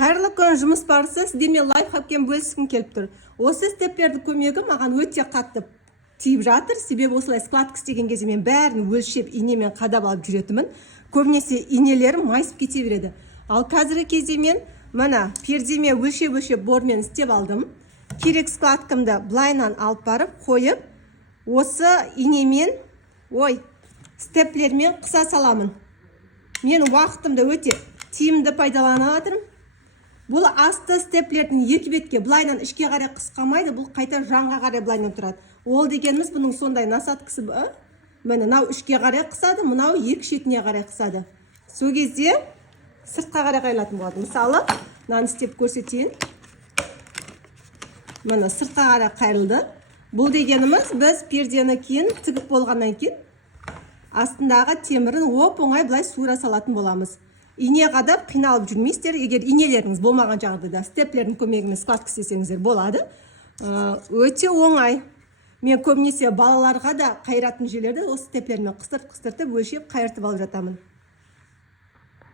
Қайырлы күн, жұмыс барысы сіздермен лайфхакпен бөліскім келіп тұр. Осы стептердің көмегі маған өте қатты тиіп жатыр. Себебі осылай складка істеген кезде мен бәрін өлшеп инемен қадап алып жүретінмін. Көбінесе инелерім майысып кете береді. Ал қазіргі кезде мен мына пердеме өлшеп бормен істеп алдым. Керек складкамды былайынан алып барып қойып, осы инемен, степлермен қыса саламын. Мен уақытымды өте тиімді пайдаланып жатырмын. Бұл асты степлердің екі бетке былайынан ішке қарай қысқамайды, бұл қайта жанға қарай былайынан тұрады. Ол дегеніміз бұның сондай насаткасы бар. Мынау ішке қарай қысады, мынау екі шетіне қарай қысады. Сол кезде сыртқа қарай қайырылатын болады. Мысалы, мынаны істеп көрсетейін. Мына сыртқа қарай қайырылды. Бұл дегеніміз біз пердені кейін тігіп болғаннан кейін астындағы темірін оп-оңай былай суыра салатын боламыз. Ине қадап қиналып жүрмейсіздер. Егер инелеріңіз болмаған жағдайда степлердің көмегімен складка істесеңіздер болады. Өте оңай. Мен көбінесе балаларға да қайыратын жерлерді осы степлермен қыстыртып өлшеп қайыртып алып жатамын.